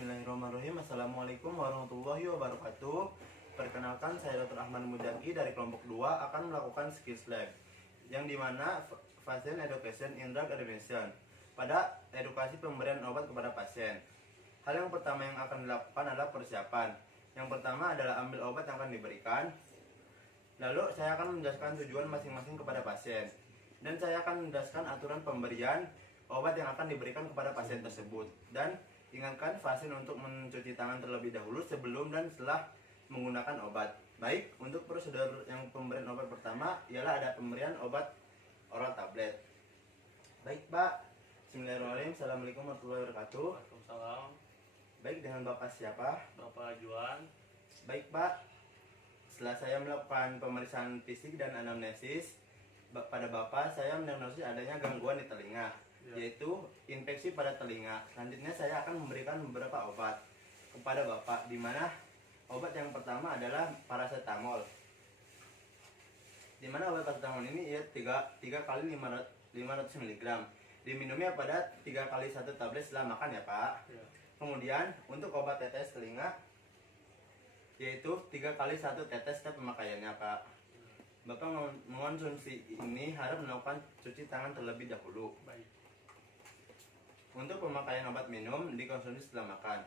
Bismillahirrahmanirrahim. Assalamualaikum warahmatullahi wabarakatuh. Perkenalkan, saya Dr. Ahmad Mujaki dari kelompok 2 akan melakukan skills lab, yang dimana pasien education in drug administration pada edukasi pemberian obat kepada pasien. Hal yang pertama yang akan dilakukan adalah persiapan. Yang pertama adalah ambil obat yang akan diberikan. Lalu saya akan menjelaskan tujuan masing-masing kepada pasien, dan saya akan menjelaskan aturan pemberian obat yang akan diberikan kepada pasien tersebut. Dan ingatkan pasien untuk mencuci tangan terlebih dahulu sebelum dan setelah menggunakan obat. Baik, untuk prosedur yang pemberian obat pertama ialah ada pemberian obat oral tablet. Baik Pak, Bismillahirrahmanirrahim. Assalamualaikum warahmatullahi wabarakatuh. Waalaikumsalam. Baik, dengan Bapak siapa? Bapak Juan. Baik Pak, setelah saya melakukan pemeriksaan fisik dan anamnesis pada Bapak, saya mendiagnosis adanya gangguan di telinga, yaitu infeksi pada telinga. Selanjutnya saya akan memberikan beberapa obat kepada Bapak, di mana obat yang pertama adalah paracetamol. Di mana obat paracetamol ini ya 3 kali 500 mg. Diminumnya pada 3 kali 1 tablet setelah makan ya Pak. Ya. Kemudian untuk obat tetes telinga yaitu 3 kali 1 tetes setiap pemakaiannya Pak. Bapak mengonsumsi ini harus melakukan cuci tangan terlebih dahulu. Baik. Untuk pemakaian obat minum dikonsumsi setelah makan.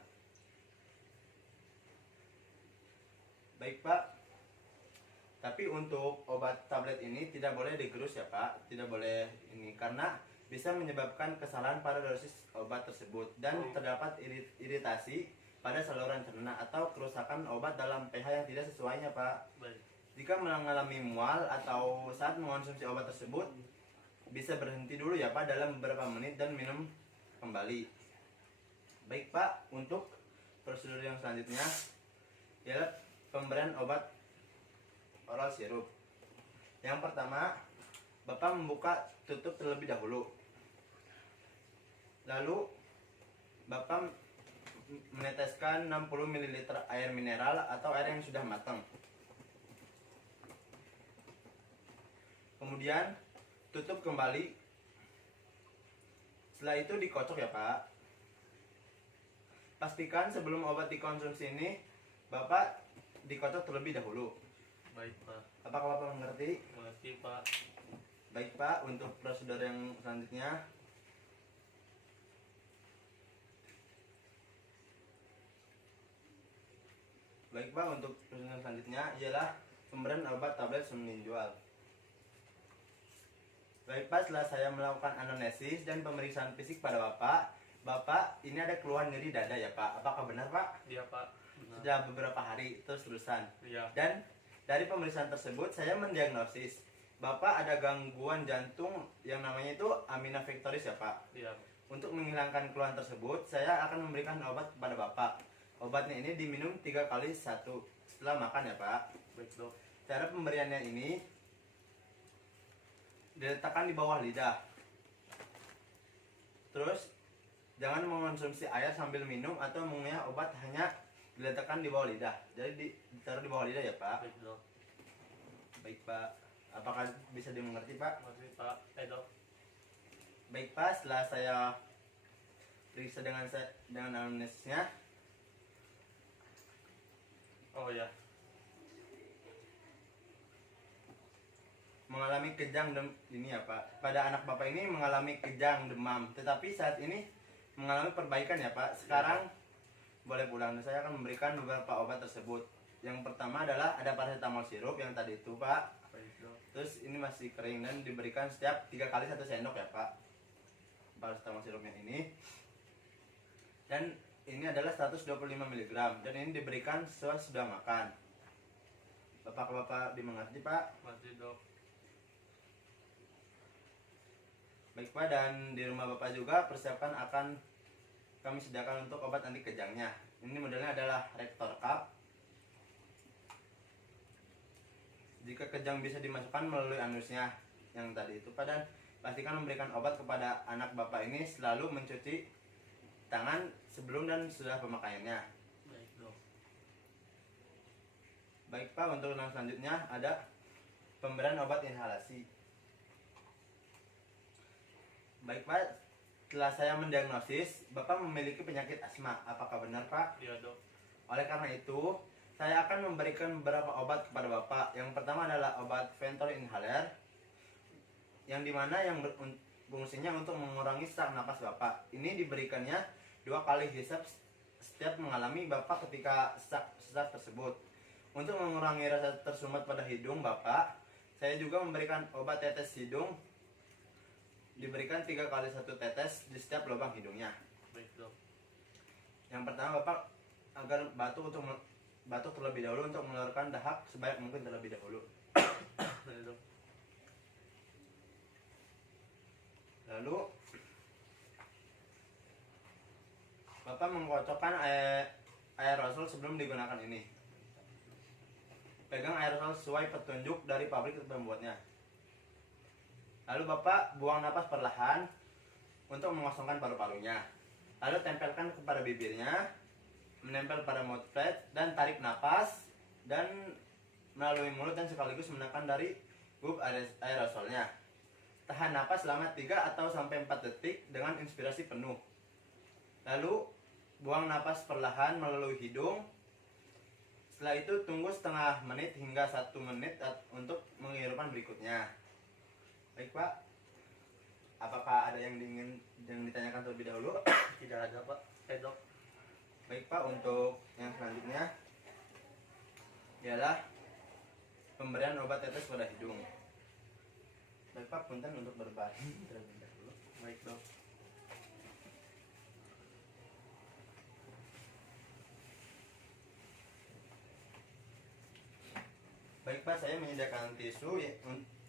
Baik Pak. Tapi untuk obat tablet ini tidak boleh digerus ya Pak. Tidak boleh ini karena bisa menyebabkan kesalahan pada dosis obat tersebut dan terdapat iritasi pada saluran cerna atau kerusakan obat dalam pH yang tidak sesuainya Pak. Baik. Jika mengalami mual atau saat mengonsumsi obat tersebut, bisa berhenti dulu ya Pak dalam beberapa menit dan minum kembali. Baik Pak, untuk prosedur yang selanjutnya ialah pemberian obat oral sirup. Yang pertama, Bapak membuka tutup terlebih dahulu. Lalu Bapak meneteskan 60 ml air mineral atau air yang sudah matang. Kemudian tutup kembali. Setelah itu dikocok ya Pak. Pastikan sebelum obat dikonsumsi ini Bapak dikocok terlebih dahulu. Baik Pak. Apakah Bapak mengerti? Mengerti Pak. Baik Pak, untuk prosedur yang selanjutnya untuk prosedur selanjutnya ialah pemberian obat tablet semeninjual. Baik Pak, setelah saya melakukan anamnesis dan pemeriksaan fisik pada Bapak ini ada keluhan nyeri dada ya Pak. Apakah benar Pak? Iya Pak. Benar. Sudah beberapa hari terus-terusan. Iya. Dan dari pemeriksaan tersebut saya mendiagnosis Bapak ada gangguan jantung yang namanya itu angina pectoris ya Pak. Iya. Untuk menghilangkan keluhan tersebut, saya akan memberikan obat kepada Bapak. Obatnya ini diminum 3 kali 1 setelah makan ya Pak. Baik Dok. Cara pemberiannya ini diletakkan di bawah lidah. Terus jangan mengonsumsi air sambil minum atau mengunyah obat, hanya diletakkan di bawah lidah. Jadi ditaruh di bawah lidah ya Pak. Baik Dok. Baik Pak. Apakah bisa dimengerti Pak? Mengerti Pak. Dok. Baik Pak, setelah saya periksa dengan anamnesisnya. Oh ya. Mengalami kejang ini ya Pak. Pada anak Bapak ini mengalami kejang demam, tetapi saat ini mengalami perbaikan ya Pak. Sekarang boleh pulang. Saya akan memberikan beberapa obat tersebut. Yang pertama adalah ada paracetamol sirup yang tadi itu Pak. Baik Dok. Terus ini masih kering dan diberikan setiap 3 kali 1 sendok ya Pak. Paracetamol sirupnya ini. Dan ini adalah 125 mg dan ini diberikan setelah sudah makan. Bapak dimengerti Pak? Mengerti Dok. Baik Pak, dan di rumah Bapak juga persiapkan akan kami sediakan untuk obat anti kejangnya. Ini modelnya adalah Rector Cup. Jika kejang bisa dimasukkan melalui anusnya yang tadi itu Pak, dan pastikan memberikan obat kepada anak Bapak ini selalu mencuci tangan sebelum dan setelah pemakaiannya. Baik Dok. Baik Pak, untuk yang selanjutnya ada pemberian obat inhalasi. Baik Pak, Setelah saya mendiagnosis, Bapak memiliki penyakit asma. Apakah benar, Pak? Iya, Dok. Oleh karena itu, saya akan memberikan beberapa obat kepada Bapak. Yang pertama adalah obat Ventolin inhaler, yang dimana fungsinya untuk mengurangi sesak napas Bapak. Ini diberikannya 2 kali hisap setiap mengalami Bapak ketika sesak tersebut. Untuk mengurangi rasa tersumbat pada hidung Bapak, saya juga memberikan obat tetes hidung, diberikan 3 kali 1 tetes di setiap lubang hidungnya. Baik, Dok. Yang pertama Bapak agar batuk terlebih dahulu untuk mengeluarkan dahak sebanyak mungkin terlebih dahulu. Baik, Dok. Lalu Bapak mengkocokkan aerosol sebelum digunakan ini. Pegang aerosol sesuai petunjuk dari pabrik pembuatnya. Lalu Bapak buang napas perlahan untuk mengosongkan paru-parunya. Lalu tempelkan kepada bibirnya, menempel pada mouthpiece dan tarik napas dan melalui mulut dan sekaligus menekan dari bub aerosolnya. Tahan napas selama 3 atau sampai 4 detik dengan inspirasi penuh. Lalu buang napas perlahan melalui hidung. Setelah itu tunggu setengah menit hingga 1 menit untuk menghirupkan berikutnya. Baik Pak, apakah ada yang ditanyakan terlebih dahulu? Tidak ada, Pak. Dok. Baik Pak, untuk yang selanjutnya ialah pemberian obat tetes pada hidung. Baik Pak, punten untuk berbaring terlebih dahulu. Baik, Dok. Baik Pak, saya menyediakan tisu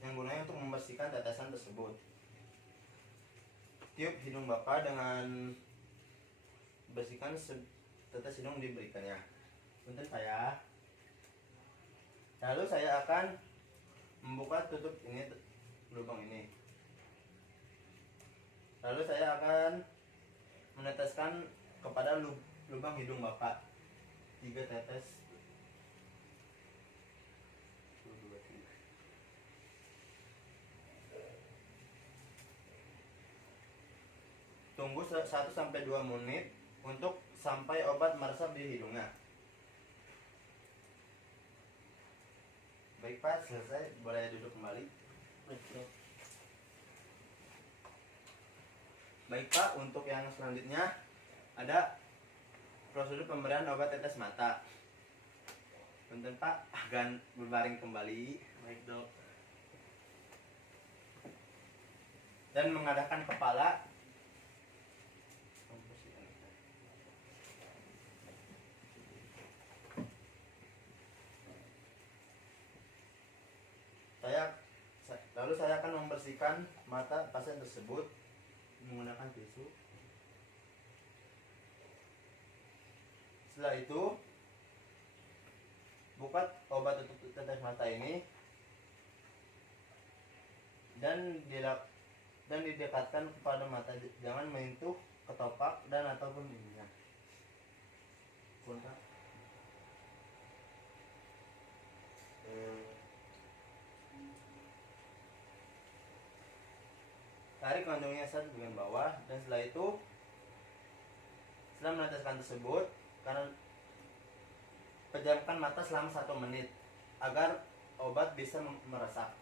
yang gunanya untuk membersihkan tetesan tersebut. Tiup hidung Bapak dengan bersihkan tetes hidung diberikannya. Punten saya. Lalu saya akan membuka tutup ini lubang ini. Lalu saya akan meneteskan kepada lubang hidung Bapak 3 tetes. Tunggu 1-2 menit untuk sampai obat meresap di hidungnya. Baik Pak, selesai, boleh duduk kembali. Baik, Dok. Baik Pak, untuk yang selanjutnya ada prosedur pemberian obat tetes mata. Punten Pak, akan berbaring kembali Baik, Dok. dan mengadahkan kepala. Lalu saya akan membersihkan mata pasien tersebut menggunakan tisu. Setelah itu buka obat untuk tetes mata ini dan didekatkan kepada mata, jangan menyentuh kelopak dan ataupun ininya. Punten. Tarik kandungnya saat bagian bawah dan setelah itu setelah meneteskan tersebut, karena pejamkan mata selama 1 menit agar obat bisa meresap.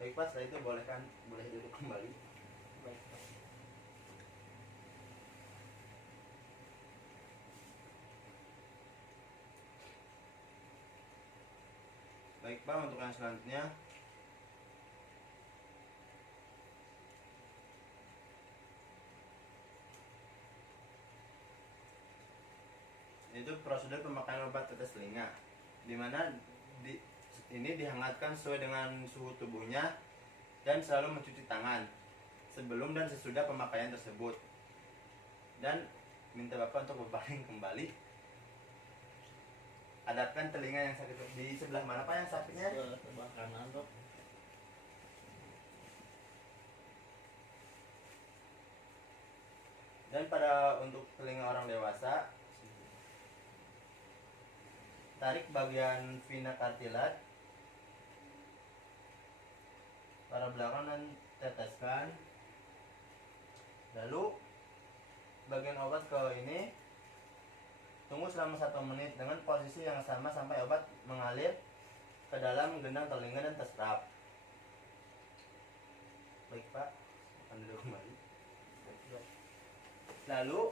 Baik Pak, setelah itu boleh duduk kembali. Baik, Pak. Baik Pak, untuk yang selanjutnya itu prosedur pemakaian obat tetes telinga, dimana ini dihangatkan sesuai dengan suhu tubuhnya dan selalu mencuci tangan sebelum dan sesudah pemakaian tersebut. Dan minta Bapak untuk berbaring kembali. Hadapkan telinga yang sakit di sebelah mana Pak yang sakitnya? Sebelah kanan, Dok. Dan pada untuk telinga orang dewasa, tarik bagian vena cartilage, arah belakang dan teteskan. Lalu bagian obat ke ini tunggu selama 1 menit dengan posisi yang sama sampai obat mengalir ke dalam gendang telinga dan terserap. Baik Pak, akan dulu kembali. Lalu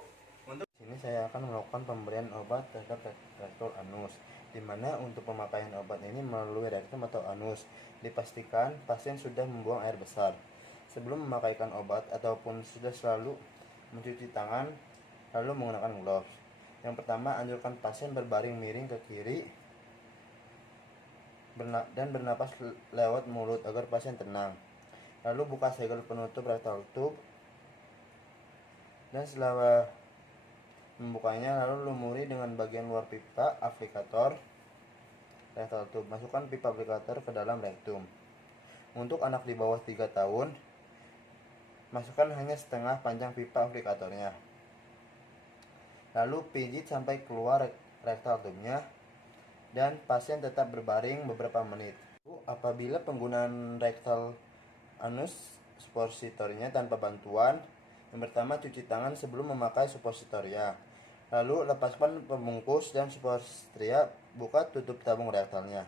untuk sini saya akan melakukan pemberian obat terhadap rektor anus, di mana untuk pemakaian obat ini melalui rektum atau anus. Dipastikan pasien sudah membuang air besar. Sebelum memakaikan obat ataupun sudah selalu mencuci tangan lalu menggunakan gloves. Yang pertama, anjurkan pasien berbaring miring ke kiri dan bernapas lewat mulut agar pasien tenang. Lalu buka segel penutup rectal tube dan setelah membukanya lalu lumuri dengan bagian luar pipa aplikator rectal tube. Masukkan pipa aplikator ke dalam rektum. Untuk anak di bawah 3 tahun, masukkan hanya setengah panjang pipa aplikatornya. Lalu pijit sampai keluar rectal tube-nya dan pasien tetap berbaring beberapa menit. Apabila penggunaan rectal anus suppositornya tanpa bantuan, yang pertama cuci tangan sebelum memakai suppositoria. Lalu lepaskan pembungkus dan suppositoria, buka tutup tabung rektalnya.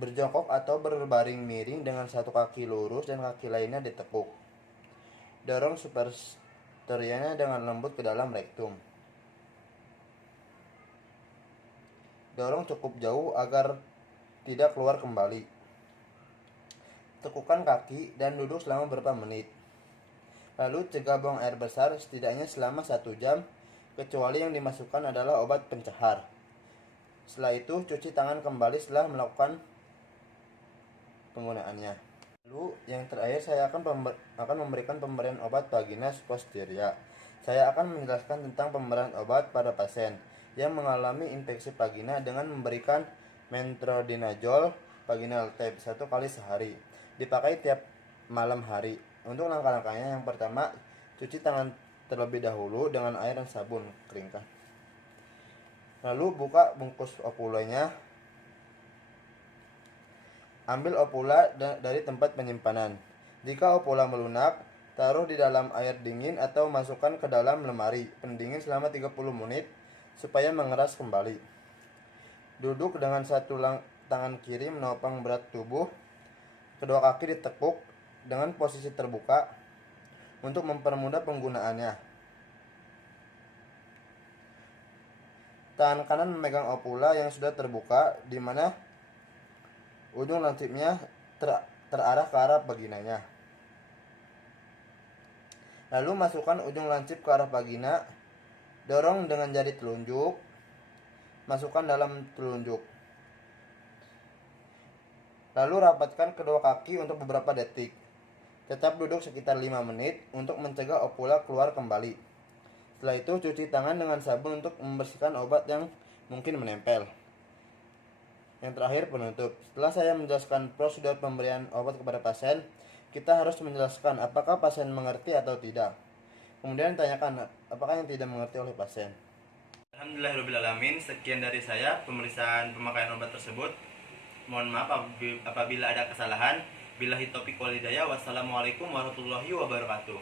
Berjongkok atau berbaring miring dengan satu kaki lurus dan kaki lainnya ditekuk. Dorong suppositorianya dengan lembut ke dalam rektum. Dorong cukup jauh agar tidak keluar kembali. Tekukan kaki dan duduk selama beberapa menit. Lalu cegah buang air besar setidaknya selama 1 jam, kecuali yang dimasukkan adalah obat pencahar. Setelah itu cuci tangan kembali setelah melakukan penggunaannya. Lalu yang terakhir saya akan memberikan pemberian obat vagina suppositoria. Saya akan menjelaskan tentang pemberian obat pada pasien yang mengalami infeksi vagina dengan memberikan metronidazole vaginal tape 1 kali sehari. Dipakai tiap malam hari. Untuk langkah-langkahnya, yang pertama, cuci tangan terlebih dahulu dengan air dan sabun, keringkan. Lalu buka bungkus opulanya. Ambil opula dari tempat penyimpanan. Jika opula melunak, taruh di dalam air dingin atau masukkan ke dalam lemari pendingin selama 30 menit supaya mengeras kembali. Duduk dengan satu tangan kiri menopang berat tubuh, kedua kaki ditekuk dengan posisi terbuka untuk mempermudah penggunaannya. Tangan kanan memegang opula yang sudah terbuka, di mana ujung lancipnya terarah ke arah vaginanya. Lalu masukkan ujung lancip ke arah vagina, dorong dengan jari telunjuk, masukkan dalam telunjuk. Lalu rapatkan kedua kaki untuk beberapa detik. Tetap duduk sekitar 5 menit untuk mencegah opula keluar kembali. Setelah itu cuci tangan dengan sabun untuk membersihkan obat yang mungkin menempel. Yang terakhir, penutup. Setelah saya menjelaskan prosedur pemberian obat kepada pasien, kita harus menjelaskan apakah pasien mengerti atau tidak. Kemudian tanyakan apakah yang tidak mengerti oleh pasien. Alhamdulillahirrahmanirrahim. Sekian dari saya pemeriksaan pemakaian obat tersebut. Mohon maaf apabila ada kesalahan. Billahi taufiq wal hidayah. Wassalamualaikum warahmatullahi wabarakatuh.